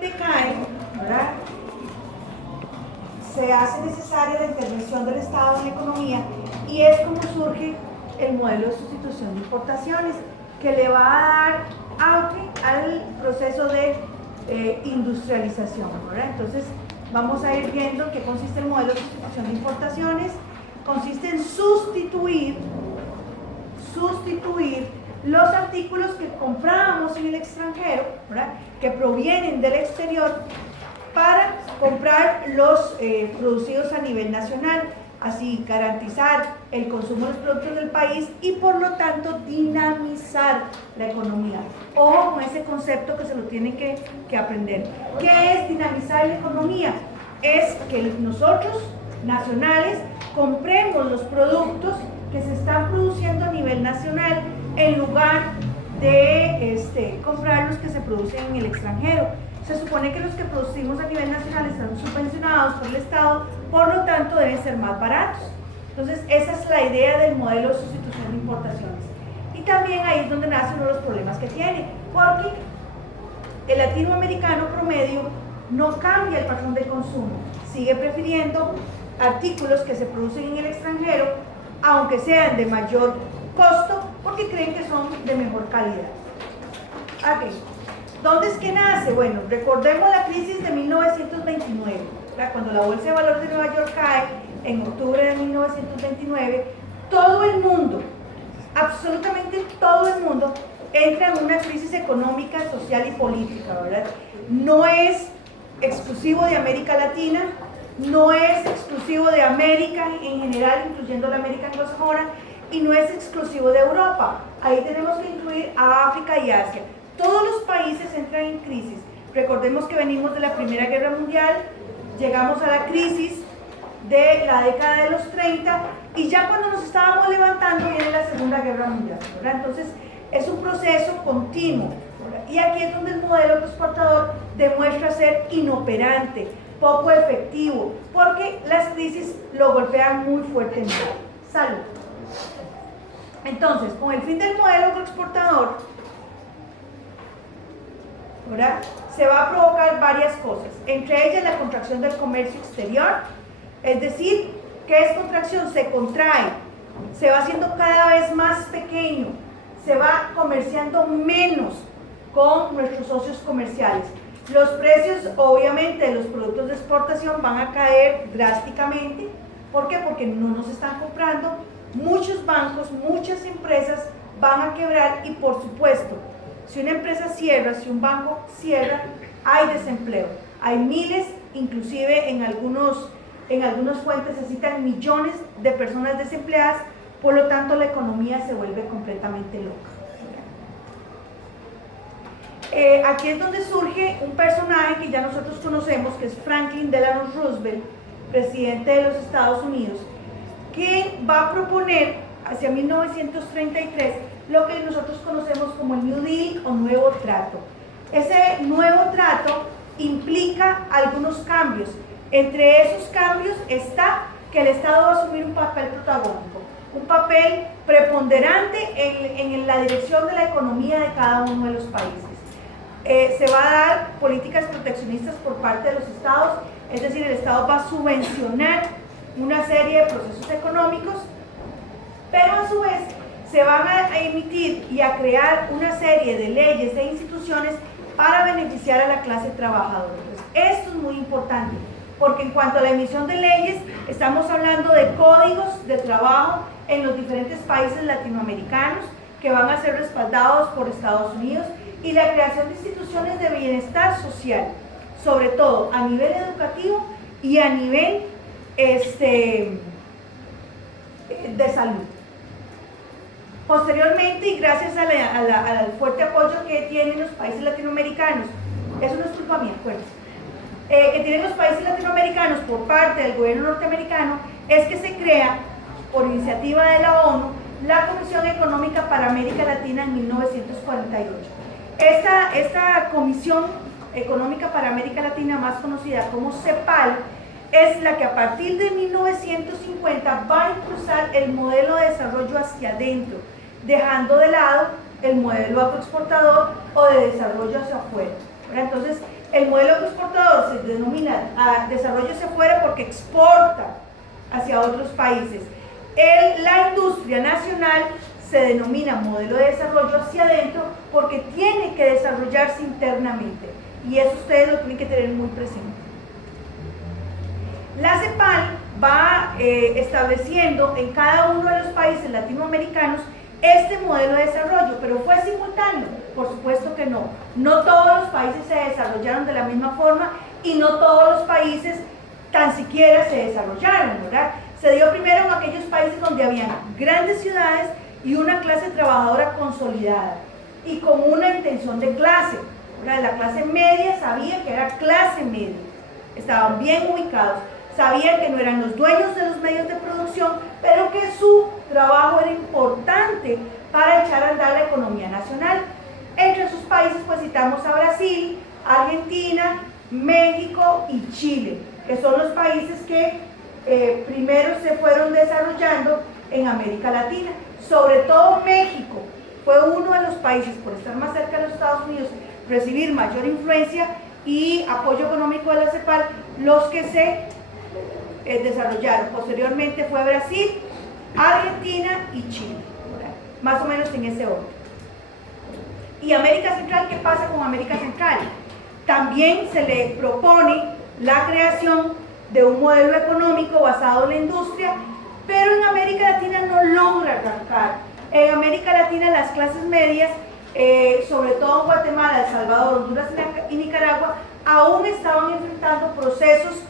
decae, ¿verdad?, se hace necesaria la intervención del Estado en la economía y es como surge el modelo de sustitución de importaciones que le va a dar auge al proceso de industrialización, ¿verdad? Entonces vamos a ir viendo qué consiste el modelo de sustitución de importaciones. Consiste en sustituir los artículos que comprábamos en el extranjero, ¿verdad?, que provienen del exterior, para comprar los producidos a nivel nacional, así garantizar el consumo de los productos del país y por lo tanto dinamizar la economía. Ojo con ese concepto que se lo tienen que aprender. ¿Qué es dinamizar la economía? Es que nosotros, nacionales, compremos los productos que se están produciendo a nivel nacional en lugar de comprar los que se producen en el extranjero. Se supone que los que producimos a nivel nacional están subvencionados por el Estado, por lo tanto deben ser más baratos. Entonces esa es la idea del modelo de sustitución de importaciones. Y también ahí es donde nace uno de los problemas que tiene, porque el latinoamericano promedio no cambia el patrón de consumo, sigue prefiriendo artículos que se producen en el extranjero, aunque sean de mayor costo, porque creen que son de mejor calidad. Okay. ¿Dónde es que nace? Bueno, recordemos la crisis de 1929, ¿verdad? Cuando la Bolsa de Valores de Nueva York cae en octubre de 1929, todo el mundo, absolutamente todo el mundo, entra en una crisis económica, social y política, ¿verdad? No es exclusivo de América Latina, no es exclusivo de América en general, incluyendo la América anglosajona, y no es exclusivo de Europa. Ahí tenemos que incluir a África y Asia. Todos los países entran en crisis. Recordemos que venimos de la Primera Guerra Mundial, llegamos a la crisis de la década de los 30 y ya cuando nos estábamos levantando viene la Segunda Guerra Mundial, ¿verdad? Entonces es un proceso continuo, ¿verdad? Y aquí es donde el modelo exportador demuestra ser inoperante, poco efectivo, porque las crisis lo golpean muy fuertemente. Salud. Entonces, con el fin del modelo agroexportador, ¿verdad?, se va a provocar varias cosas, entre ellas la contracción del comercio exterior, es decir, ¿qué es contracción? Se contrae, se va haciendo cada vez más pequeño, se va comerciando menos con nuestros socios comerciales. Los precios, obviamente, de los productos de exportación van a caer drásticamente. ¿Por qué? Porque no nos están comprando, muchos bancos, muchas empresas van a quebrar y, por supuesto, si una empresa cierra, si un banco cierra, hay desempleo. Hay miles, inclusive en algunas fuentes se citan millones de personas desempleadas, por lo tanto la economía se vuelve completamente loca. Aquí es donde surge un personaje que ya nosotros conocemos, que es Franklin Delano Roosevelt, presidente de los Estados Unidos, que va a proponer hacia 1933 lo que nosotros conocemos como el New Deal o Nuevo Trato. Ese nuevo trato implica algunos cambios. Entre esos cambios está que el Estado va a asumir un papel protagónico, un papel preponderante en la dirección de la economía de cada uno de los países. Se va a dar políticas proteccionistas por parte de los estados, es decir, el Estado va a subvencionar una serie de procesos económicos, pero a su vez se van a emitir y a crear una serie de leyes e instituciones para beneficiar a la clase trabajadora. Entonces, esto es muy importante, porque en cuanto a la emisión de leyes, estamos hablando de códigos de trabajo en los diferentes países latinoamericanos que van a ser respaldados por Estados Unidos, y la creación de instituciones de bienestar social, sobre todo a nivel educativo y a nivel de salud. Posteriormente, y gracias al fuerte apoyo que tienen los países latinoamericanos, eso no es culpa mía, acuérdense, que tienen los países latinoamericanos por parte del gobierno norteamericano, es que se crea, por iniciativa de la ONU, la Comisión Económica para América Latina en 1948. Esta Comisión Económica para América Latina, más conocida como CEPAL, es la que a partir de 1950 va a impulsar el modelo de desarrollo hacia adentro, dejando de lado el modelo agroexportador o de desarrollo hacia afuera. Entonces, El modelo agroexportador se denomina desarrollo hacia afuera porque exporta hacia otros países. La industria nacional se denomina modelo de desarrollo hacia adentro porque tiene que desarrollarse internamente. Y eso ustedes lo tienen que tener muy presente. La CEPAL va estableciendo en cada uno de los países latinoamericanos este modelo de desarrollo, pero ¿fue simultáneo? Por supuesto que no. No todos los países se desarrollaron de la misma forma y no todos los países tan siquiera se desarrollaron, ¿verdad? Se dio primero en aquellos países donde había grandes ciudades y una clase trabajadora consolidada y con una intención de clase, ¿verdad? La clase media sabía que era clase media, estaban bien ubicados, sabían que no eran los dueños de los medios de producción, pero que su trabajo era importante para echar a andar la economía nacional. Entre esos países pues citamos a Brasil, Argentina, México y Chile, que son los países que primero se fueron desarrollando en América Latina. Sobre todo México fue uno de los países, por estar más cerca de los Estados Unidos, recibir mayor influencia y apoyo económico de la CEPAL, los que se desarrollaron. Posteriormente fue Brasil, Argentina y Chile, ¿verdad? Más o menos en ese orden. Y América Central, ¿qué pasa con América Central? También se le propone la creación de un modelo económico basado en la industria, pero en América Latina no logra arrancar. En América Latina las clases medias, sobre todo en Guatemala, El Salvador, Honduras y Nicaragua, aún estaban enfrentando procesos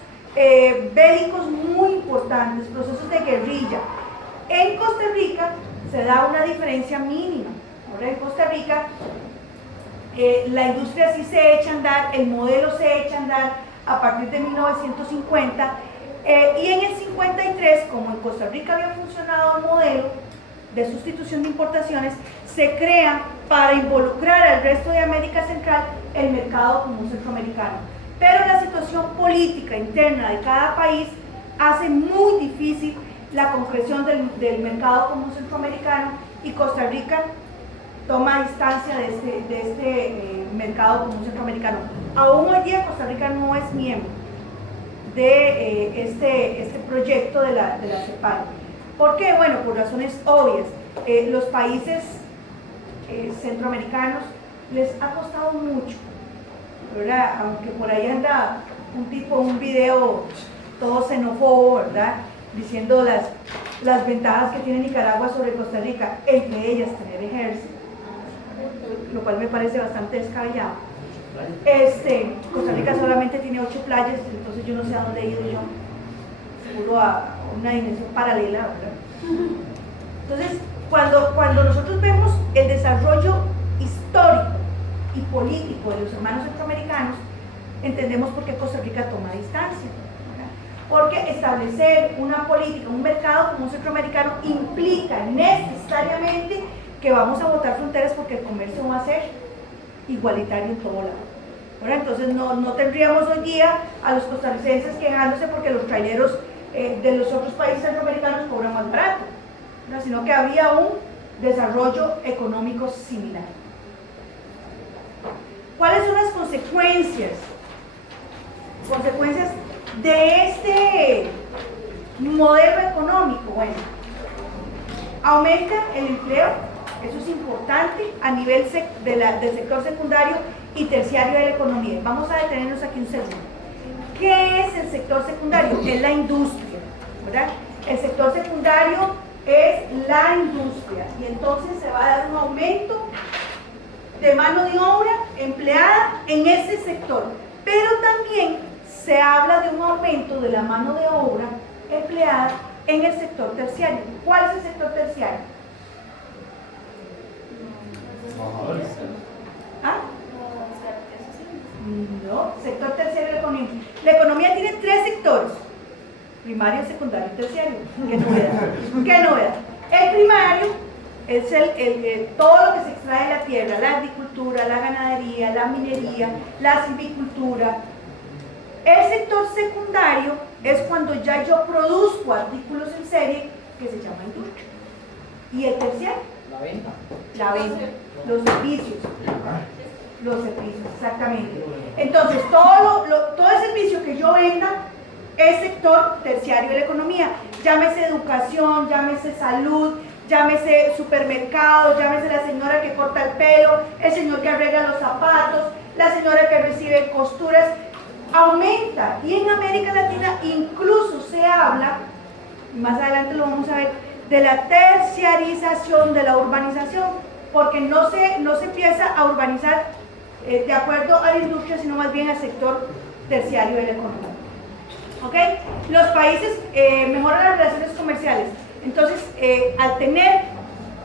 bélicos muy importantes, procesos de guerrilla. En Costa Rica se da una diferencia mínima. Ahora en Costa Rica la industria sí se echa a andar, el modelo se echa a andar a partir de 1950 y en el 53, como en Costa Rica había funcionado el modelo de sustitución de importaciones, se crea para involucrar al resto de América Central el mercado común centroamericano. Pero la situación política interna de cada país hace muy difícil la concreción del mercado común centroamericano y Costa Rica toma distancia de este mercado común centroamericano. Aún hoy día Costa Rica no es miembro de este proyecto de la CEPAL. ¿Por qué? Bueno, por razones obvias. Los países centroamericanos les ha costado mucho, ¿verdad? Aunque por ahí anda un video todo xenófobo, ¿verdad? Diciendo las ventajas que tiene Nicaragua sobre Costa Rica, entre ellas tener ejército, lo cual me parece bastante descabellado. Costa Rica solamente tiene 8 playas, entonces yo no sé a dónde he ido yo, seguro a una dimensión paralela, ¿verdad? Entonces, cuando nosotros vemos el desarrollo histórico y político de los hermanos centroamericanos, entendemos por qué Costa Rica toma distancia, ¿verdad? Porque establecer una política, un mercado como un centroamericano implica necesariamente que vamos a botar fronteras porque el comercio va a ser igualitario en todo lado. Bueno, entonces no tendríamos hoy día a los costarricenses quejándose porque los traileros de los otros países centroamericanos cobran más barato, ¿no? Sino que había un desarrollo económico similar. ¿Cuáles son las consecuencias? Consecuencias de este modelo económico. Bueno, aumenta el empleo, eso es importante a nivel del sector secundario y terciario de la economía. Vamos a detenernos aquí un segundo. ¿Qué es el sector secundario? Es la industria, ¿verdad? El sector secundario es la industria y entonces se va a dar un aumento de mano de obra empleada en ese sector, pero también se habla de un aumento de la mano de obra empleada en el sector terciario. ¿Cuál es el sector terciario? ¿Ah? No, sector terciario de la economía. La economía tiene 3 sectores: primario, secundario y terciario. ¿Qué novedad? ¿Qué novedad? El primario es todo lo que se extrae de la tierra: la agricultura, la ganadería, la minería, la silvicultura. El sector secundario es cuando ya yo produzco artículos en serie, que se llama industria. ¿Y el terciario? La venta. La venta, los servicios. Los servicios, exactamente. Entonces, todo el servicio que yo venda es sector terciario de la economía. Llámese educación, llámese salud, llámese supermercado, llámese la señora que corta el pelo, el señor que arregla los zapatos, la señora que recibe costuras. Aumenta. Y en América Latina incluso se habla, más adelante lo vamos a ver, de la terciarización de la urbanización, porque no se empieza a urbanizar de acuerdo a la industria, sino más bien al sector terciario de la economía. ¿Ok? Los países mejoran las relaciones comerciales. Entonces, al tener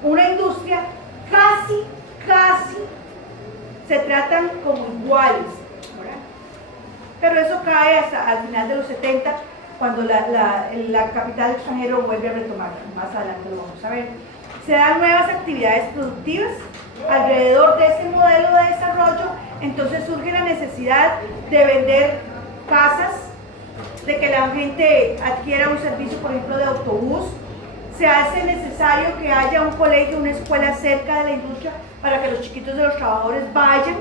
una industria, casi se tratan como iguales, ¿verdad? Pero eso cae hasta al final de los 70, cuando la capital extranjera vuelve a retomar. Más adelante lo vamos a ver. Se dan nuevas actividades productivas alrededor de este modelo de desarrollo. Entonces surge la necesidad de vender casas, de que la gente adquiera un servicio, por ejemplo, de autobús. Se hace necesario que haya un colegio, una escuela cerca de la industria para que los chiquitos de los trabajadores vayan,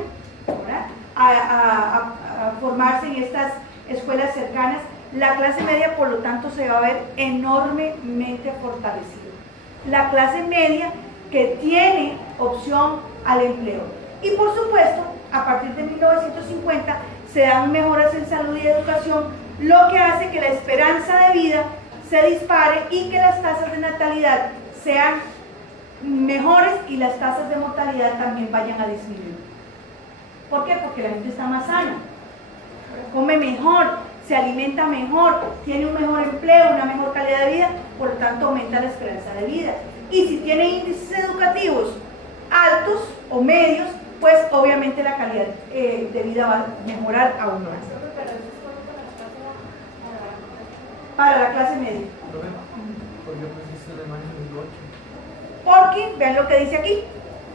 ¿verdad?, a formarse en estas escuelas cercanas. La clase media, por lo tanto, se va a ver enormemente fortalecida. La clase media que tiene opción al empleo. Y por supuesto, a partir de 1950 se dan mejoras en salud y educación, lo que hace que la esperanza de vida se dispare y que las tasas de natalidad sean mejores y las tasas de mortalidad también vayan a disminuir. ¿Por qué? Porque la gente está más sana, come mejor, se alimenta mejor, tiene un mejor empleo, una mejor calidad de vida, por lo tanto aumenta la esperanza de vida. Y si tiene índices educativos altos o medios, pues obviamente la calidad de vida va a mejorar aún más. Para la clase media. Porque, vean lo que dice aquí,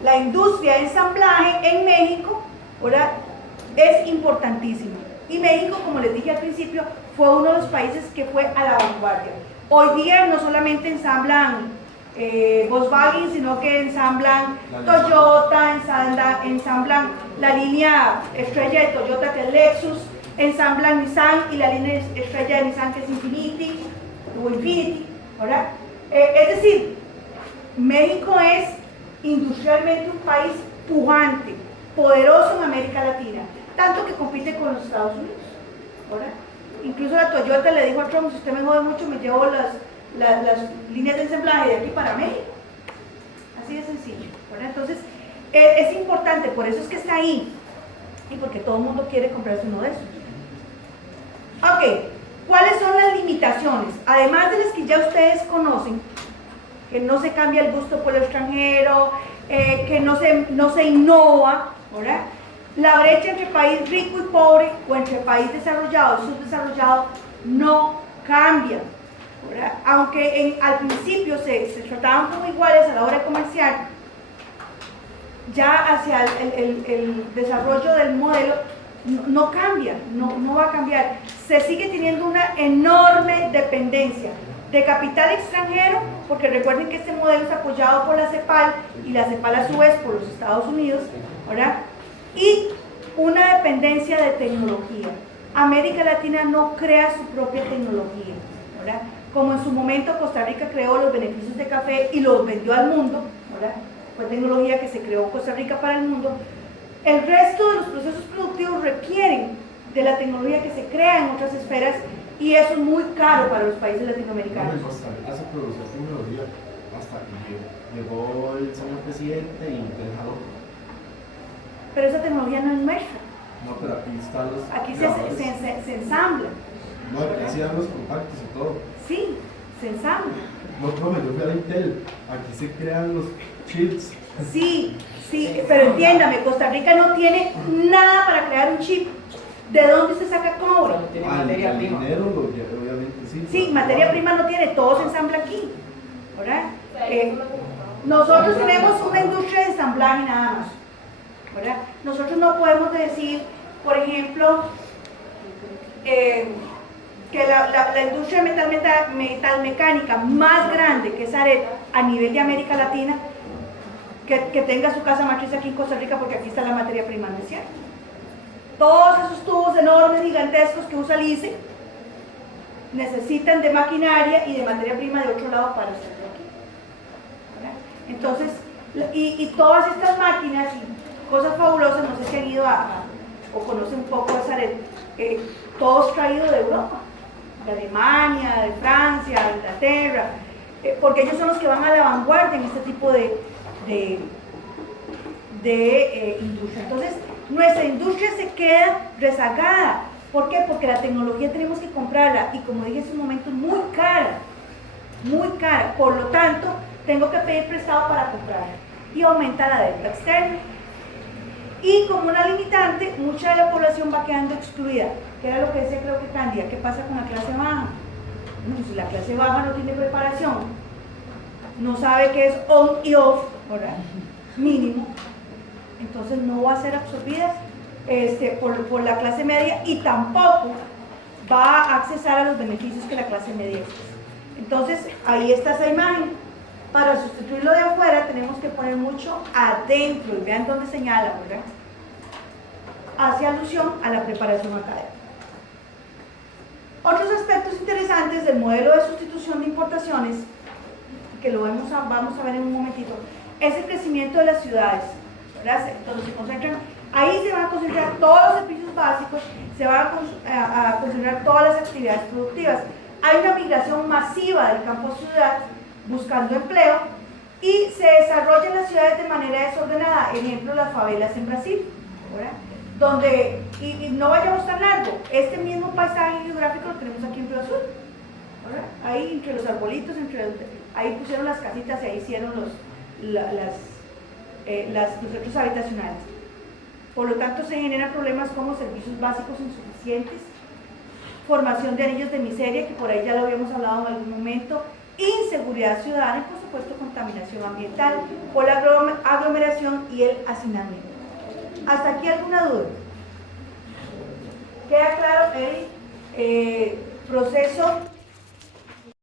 la industria de ensamblaje en México, ¿verdad?, es importantísima. Y México, como les dije al principio, fue uno de los países que fue a la vanguardia. Hoy día no solamente ensamblan Volkswagen, sino que ensamblan Toyota, ensamblan la línea estrella de Toyota, que es Lexus, ensamblan Nissan y la línea estrella de Nissan, que es Infiniti, ¿verdad? Es decir, México es industrialmente un país pujante, poderoso en América Latina, tanto que compite con los Estados Unidos, ¿verdad? Incluso la Toyota le dijo a Trump: si usted me jode mucho, me llevo las líneas de ensamblaje de aquí para México. Así de sencillo, ¿verdad? Entonces, es importante, por eso es que está ahí, y porque todo el mundo quiere comprarse uno de esos. Ok, ¿cuáles son las limitaciones? Además de las que ya ustedes conocen, que no se cambia el gusto por lo extranjero, que no se innova, ¿verdad? La brecha entre país rico y pobre, o entre país desarrollado y subdesarrollado, no cambia, ¿verdad? Aunque al principio se trataban como iguales a la hora de comerciar, ya hacia el desarrollo del modelo no cambia, no va a cambiar. Se sigue teniendo una enorme dependencia de capital extranjero, porque recuerden que este modelo es apoyado por la CEPAL, y la CEPAL a su vez por los Estados Unidos, ¿verdad? Y una dependencia de tecnología. América Latina no crea su propia tecnología, ¿verdad? Como en su momento Costa Rica creó los beneficios de café y los vendió al mundo, ¿verdad? Fue tecnología que se creó en Costa Rica para el mundo. El resto de los procesos productivos requieren de la tecnología que se crea en otras esferas, y eso es muy caro para los países latinoamericanos. En Costa Rica se produjo tecnología hasta que llegó el señor presidente y dejó. Pero esa tecnología no es nuestra. No, pero aquí están los. Aquí se ensambla. No, aquí dan los contactos y todo. Sí, se ensambla. No, profe, yo fui a la Intel. Aquí se crean los chips. Sí, pero entiéndame, Costa Rica no tiene nada para crear un chip. ¿De dónde se saca cobre? No tiene materia prima. Dinero, obviamente sí. Sí, materia prima no tiene, todo se ensambla aquí, ¿verdad? Nosotros tenemos una industria de ensamblaje nada más, ¿verdad? Nosotros no podemos decir, por ejemplo, que la industria metalmecánica más grande, que es ARET, a nivel de América Latina, que tenga su casa matriz aquí en Costa Rica porque aquí está la materia prima, ¿no es cierto? Todos esos tubos enormes, gigantescos que usa el ICE necesitan de maquinaria y de materia prima de otro lado para hacerlo aquí, ¿verdad? Entonces, y todas estas máquinas y cosas fabulosas, no sé si han ido o conocen un poco de Zaret, todos traídos de Europa, de Alemania, de Francia, de Inglaterra, porque ellos son los que van a la vanguardia en este tipo de industria. Entonces, nuestra industria se queda rezagada. ¿Por qué? Porque la tecnología tenemos que comprarla y, como dije hace un momento, muy cara, muy cara. Por lo tanto, tengo que pedir prestado para comprarla y aumenta la deuda externa. Y como una limitante, mucha de la población va quedando excluida, que era lo que decía, creo que Cándida. ¿Qué pasa con la clase baja? Bueno, si la clase baja no tiene preparación, no sabe qué es on y off, ¿verdad? Mínimo, entonces no va a ser absorbida por la clase media y tampoco va a accesar a los beneficios que la clase media es. Entonces, ahí está esa imagen. Para sustituirlo de afuera tenemos que poner mucho adentro, y vean dónde señala, ¿verdad? Hace alusión a la preparación académica. Otros aspectos interesantes del modelo de sustitución de importaciones, que lo vamos a ver en un momentito, es el crecimiento de las ciudades, ¿verdad? Donde se concentran, ahí se van a concentrar todos los servicios básicos, se van a concentrar todas las actividades productivas. Hay una migración masiva del campo a ciudad buscando empleo y se desarrollan las ciudades de manera desordenada, ejemplo las favelas en Brasil, ¿verdad? Donde, y no vayamos tan largo, este mismo paisaje geográfico lo tenemos aquí en Río Azul, ¿verdad? Ahí entre los arbolitos, ahí pusieron las casitas y ahí hicieron los centros habitacionales. Por lo tanto, se generan problemas como servicios básicos insuficientes, formación de anillos de miseria, que por ahí ya lo habíamos hablado en algún momento, inseguridad ciudadana y, por supuesto, contaminación ambiental por la aglomeración y el hacinamiento. ¿Hasta aquí alguna duda? ¿Queda claro el proceso